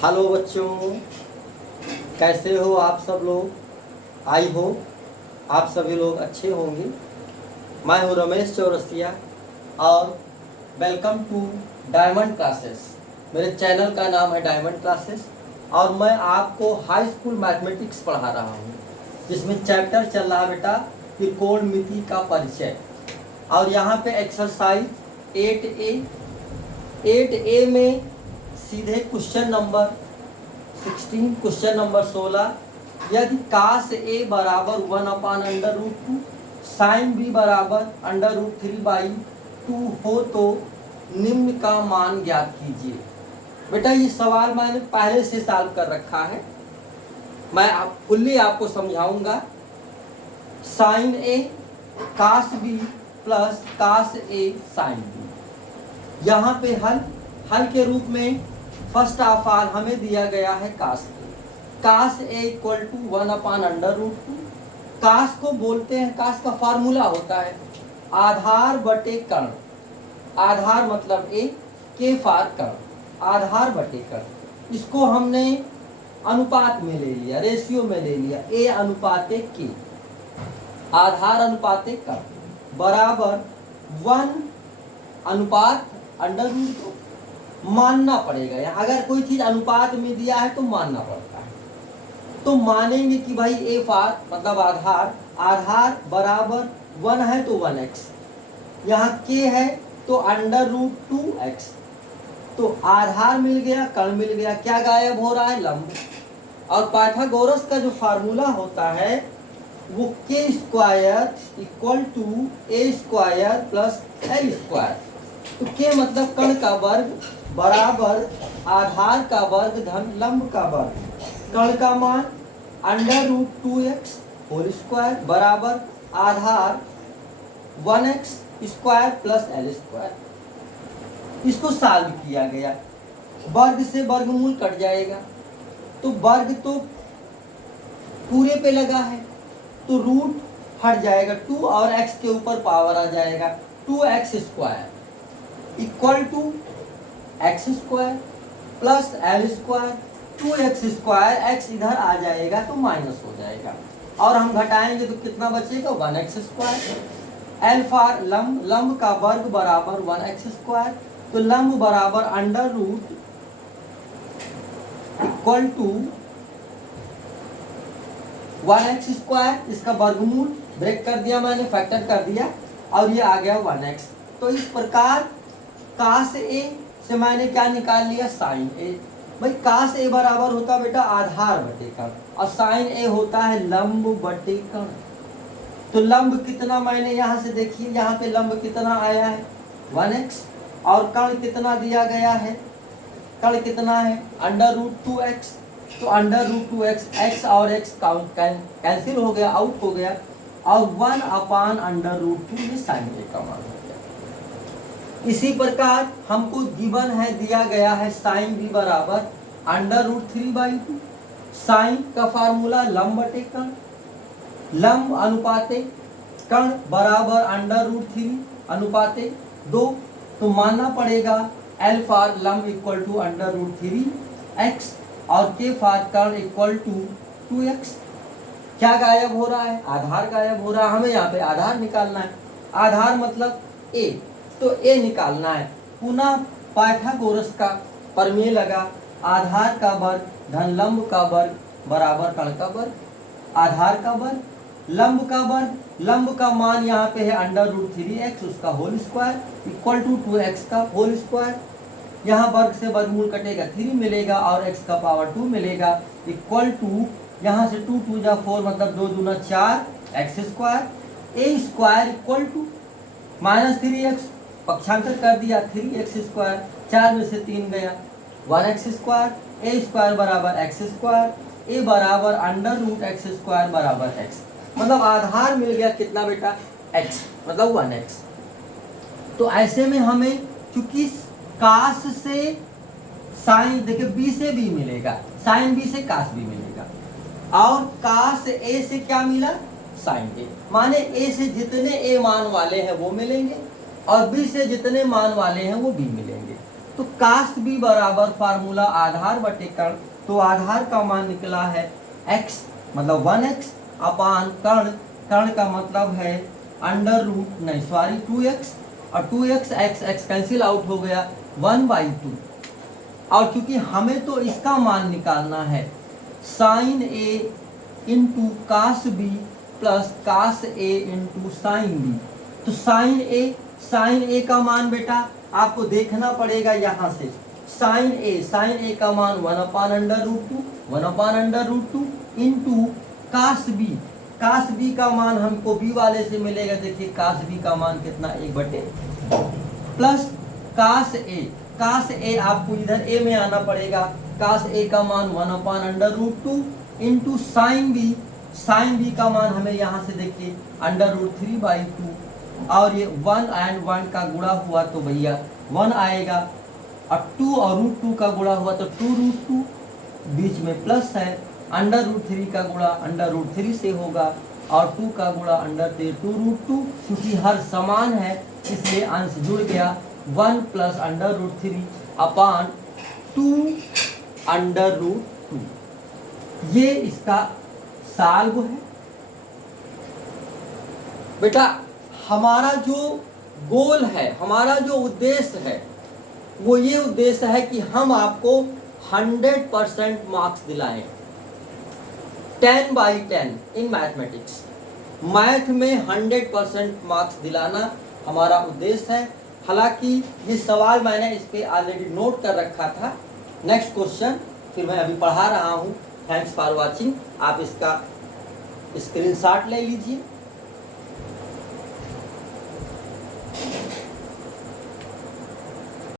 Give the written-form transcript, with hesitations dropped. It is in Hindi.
हेलो बच्चों, कैसे हो आप सब लोग। आई हो आप सभी लोग अच्छे होंगे। मैं हूँ रमेश चौरसिया और वेलकम टू डायमंड क्लासेस। मेरे चैनल का नाम है डायमंड क्लासेस और मैं आपको हाई स्कूल मैथमेटिक्स पढ़ा रहा हूँ, जिसमें चैप्टर चल रहा बेटा त्रिकोणमिति का परिचय। और यहाँ पे एक्सरसाइज 8A में सीधे क्वेश्चन नंबर 16, क्वेश्चन नंबर 16, यदि कास ए बराबर 1/√2 साइन बी बराबर √3/2 हो तो निम्न का मान ज्ञात कीजिए। बेटा ये सवाल मैंने पहले से सॉल्व कर रखा है, मैं फुल्ली आपको समझाऊंगा। साइन ए कास बी प्लस कास ए साइन बी, यहाँ पे हल के रूप में फर्स्ट ऑफ ऑल हमें दिया गया है कास ए। कास ए इक्वल टू 1/√2। कास को बोलते हैं, कास का फार्मूला होता है आधार बटे कर्ण। आधार मतलब ए, के फार कर्ण, आधार बटे कर्ण। इसको हमने अनुपात में ले लिया, रेशियो में ले लिया, ए अनुपाते के, आधार अनुपाते कर्ण बराबर 1/√2। मानना पड़ेगा यहाँ, अगर कोई चीज अनुपात में दिया है तो मानना पड़ता है। तो मानेंगे कि भाई ए फार मतलब आधार बराबर 1 है तो 1x, यहाँ के है तो √2x। तो आधार मिल गया, कर्ण मिल गया, क्या गायब हो रहा है? लंब। और पाइथागोरस का जो फार्मूला होता है वो K square equal to A square plus L square. तो के मतलब कर्ण का वर्ग बराबर आधार का वर्ग धन लंब का वर्ग। कर्ण का मान √2x होल स्क्वायर बराबर आधार 1x square plus L square. इसको सॉल्व किया गया, वर्ग से वर्गमूल कट जाएगा, तो वर्ग तो पूरे पे लगा है तो रूट हट जाएगा, 2 और x के ऊपर पावर आ जाएगा, 2x square equal to x square plus L square. 2x square, x इधर आ जाएगा तो माइनस हो जाएगा, और हम घटाएंगे तो कितना बचेगा? 1x square. एल फार लंब, लंब का वर्ग बराबर 1x स्क्वायर, तो लंब बराबर √ इक्वल टू 1x स्क्वायर, इसका वर्गमूल ब्रेक कर दिया मैंने, फैक्टर कर दिया, और ये आ गया 1x। तो इस प्रकार कास ए से मैंने क्या निकाल लिया? साइन ए। भाई कास ए बराबर होता बेटा आधार बटे कर्ण, और साइन ए होता है लंब बटे कर्ण। तो लंब कितना, मैंने यहाँ से देखिए, यहाँ पे लंब कितना आया है? 1x, और कर्ण कितना दिया गया है? कर्ण कितना है? √2x। तो √2x, x और x कैंसिल हो गया, आउट हो गया, और 1/√2 ये साइन ए का मान हो गया। इसी प्रकार हमको गिवन है, दिया गया है साइन बी बराबर √3/2। साइन का फार्मूला लंब बटे कर्ण, लंब अनुपाते कर्ण बराबर √3 अनुपाते 2। तो मानना पड़ेगा एल फार लंब इक्वल टू √3x और के फार कर्ण इक्वल टू 2x। क्या गायब हो रहा है? आधार गायब हो रहा है। हमें यहाँ पे आधार निकालना है, आधार मतलब a, तो a निकालना है। पुनः पाइथागोरस का प्रमेय लगा, आधार का वर्ग धन लंब का वर्ग बराबर कर्ण का वर्ग, आधार का वर्ग लंब का वर्ग, लंब का मान यहाँ पे है √3x, उसका whole square equal to 2x का होल स्क्वायर। यहाँ वर्ग से वर्गमूल कटेगा, 3 मिलेगा और x का पावर 2 मिलेगा, इक्वल टू यहाँ से 2 2 जा 4 मतलब 2 दूना 4 x square. A square equal to -3x, पक्षांतर कर दिया 3x स्क्वायर, 4 में से 3 गया 1x स्क्वायर। ए स्क्वायर बराबर x स्क्वायर, ए बराबर √x स्क्वायर बराबर x। मतलब आधार मिल गया कितना बेटा? x, मतलब 1x। तो ऐसे में हमें चूंकि कास से साइन, देखिए बी से बी मिलेगा, साइन बी से कास बी मिलेगा, और कास ए से क्या मिला? साइन ए। माने ए से जितने ए मान वाले हैं वो मिलेंगे और बी से जितने मान वाले हैं वो बी मिलेंगे। तो काश बी बराबर फार्मूला आधार बटे कर्ण, तो आधार का मान निकला है x मतलब 1x अपान कर्ण, कर्ण का मतलब है अंडर रूट नहीं सॉरी 2x, और 2x x कैंसिल आउट हो गया 1/2। और क्योंकि हमें तो इसका मान निकालना है sine A into cos B plus cos A into sine B, तो साइन ए का मान बेटा आपको देखना पड़ेगा यहाँ से, साइन ए का मान 1/√2 इंटू कास बी का मान हमको बी वाले से मिलेगा, देखिए कास बी का मान कितना 1/, प्लस कास ए आपको इधर ए में आना पड़ेगा, कास ए का मान 1/√2 इंटू साइन बी का मान हमें यहाँ से देखिए √3/2, और ये 1 and 1 का गुणा हुआ तो भैया 1 आएगा, और 2 और √2 का गुणा हुआ तो 2√2, बीच में प्लस है, √3 का गुणा √3 से होगा, और 2 का गुणा √2, क्योंकि हर समान है इसलिए अंश जुड़ गया 1 प्लस √3 अपान 2 √2। ये इसका साल्व है बेटा। हमारा जो गोल है, हमारा जो उद्देश्य है, वो ये उद्देश्य है कि हम आपको 100% मार्क्स दिलाएं, 10/10 इन मैथमेटिक्स। मैथ में 100% मार्क्स दिलाना हमारा उद्देश्य है। हालांकि ये सवाल मैंने इस पे ऑलरेडी नोट कर रखा था। नेक्स्ट क्वेश्चन फिर मैं अभी पढ़ा रहा हूँ। Thanks for watching. आप इसका स्क्रीनशॉट ले लीजिए।